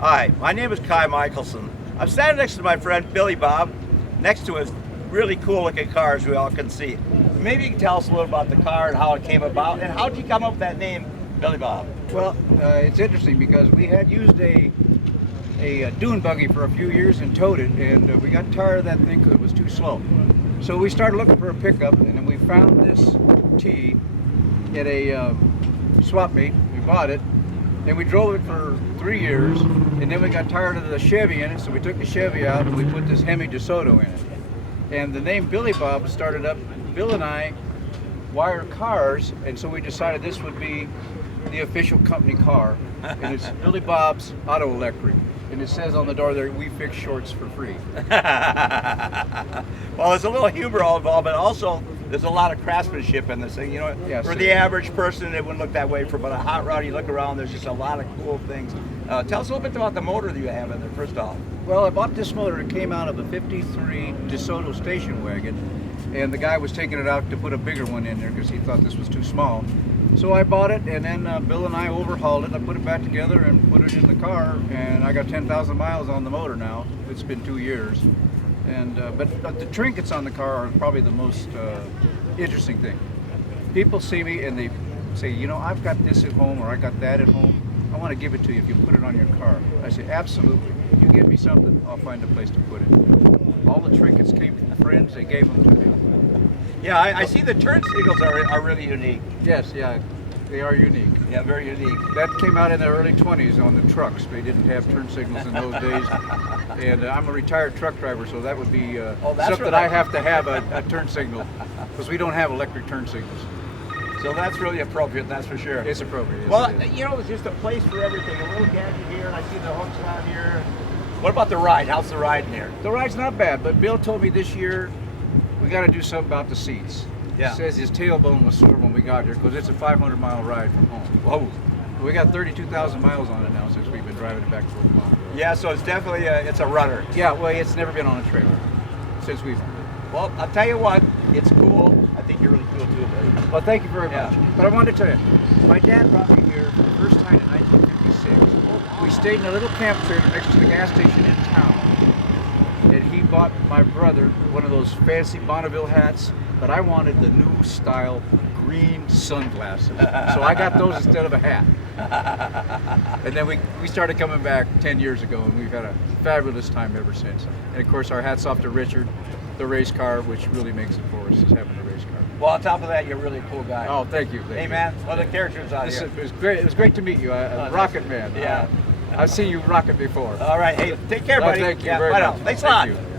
Hi, my name is Michaelson. I'm standing next to my friend Billy Bob, next to his really cool looking car as we all can see. Maybe you can tell us a little about the car and how it came about, and how did you come up with that name, Billy Bob? Well, it's interesting because we had used a dune buggy for a few years and towed it, and we got tired of that thing because it was too slow. So we started looking for a pickup, and then we found this T at a swap meet. We bought it, and we drove it for 3 years, and then we got tired of the Chevy in it, so we took the Chevy out and we put this Hemi DeSoto in it. And the name Billy Bob started up. Bill and I wire cars, and so we decided this would be the official company car, and it's Billy Bob's Auto Electric. And it says on the door there, we fix shorts for free. Well, there's a little humor all involved, but also there's a lot of craftsmanship in this thing. You know, Yes, for the average person, it wouldn't look that way. For but a hot rod, you look around, there's just a lot of cool things. Tell us a little bit about the motor that you have in there, first off. Well, I bought this motor. It came out of a 53 DeSoto station wagon, and the guy was taking it out to put a bigger one in there because he thought this was too small. So I bought it, and then Bill and I overhauled it. I put it back together and put it in the car, and I got 10,000 miles on the motor now. It's been 2 years. And but the trinkets on the car are probably the most interesting thing. People see me and they say, you know, I've got this at home or I got that at home. I want to give it to you if you put it on your car. I say, absolutely. You give me something, I'll find a place to put it. All the trinkets came from friends. They gave them to me. Yeah, I see the turn signals are really unique. Yes, yeah, they are unique. Yeah, very unique. That came out in the early 20s on the trucks. They didn't have turn signals in those days. And I'm a retired truck driver, so that would be something right. I have to have a turn signal, because we don't have electric turn signals. So that's really appropriate, that's for sure. It's appropriate. Yes, Well, it is. you know, it's just a place for everything. A little gadget here, and I see the hooks on here. What about the ride? How's the ride in here? The ride's not bad, but Bill told me this year we got to do something about the seats. Yeah. He says his tailbone was sore when we got here because it's a 500-mile ride from home. Whoa. We got 32,000 miles on it now since we've been driving it back to Fort Mont. Yeah, so it's definitely it's a runner. Yeah, well, it's never been on a trailer since we've. Well, I'll tell you what, it's cool. I think you're really cool too, buddy. Well, thank you very Yeah. much. But I wanted to tell you, my dad brought me here for the first time in 1956. We stayed in a little camp trailer next to the gas station in town. And he bought my brother one of those fancy Bonneville hats, but I wanted the new style green sunglasses. So I got those instead of a hat. And then we started coming back 10 years ago, and we've had a fabulous time ever since. And of course, our hats off to Richard, the race car, which really makes it for us, is having a race car. Well, on top of that, you're really a cool guy. Oh, thank you. Hey, man, one of the characters out here. It was great. It was great to meet you, Rocket Man. Yeah. I've seen you rocket before. All right, hey, take care, Well, buddy. thank you Yeah, very bye much. now. Thanks a Thank lot. you.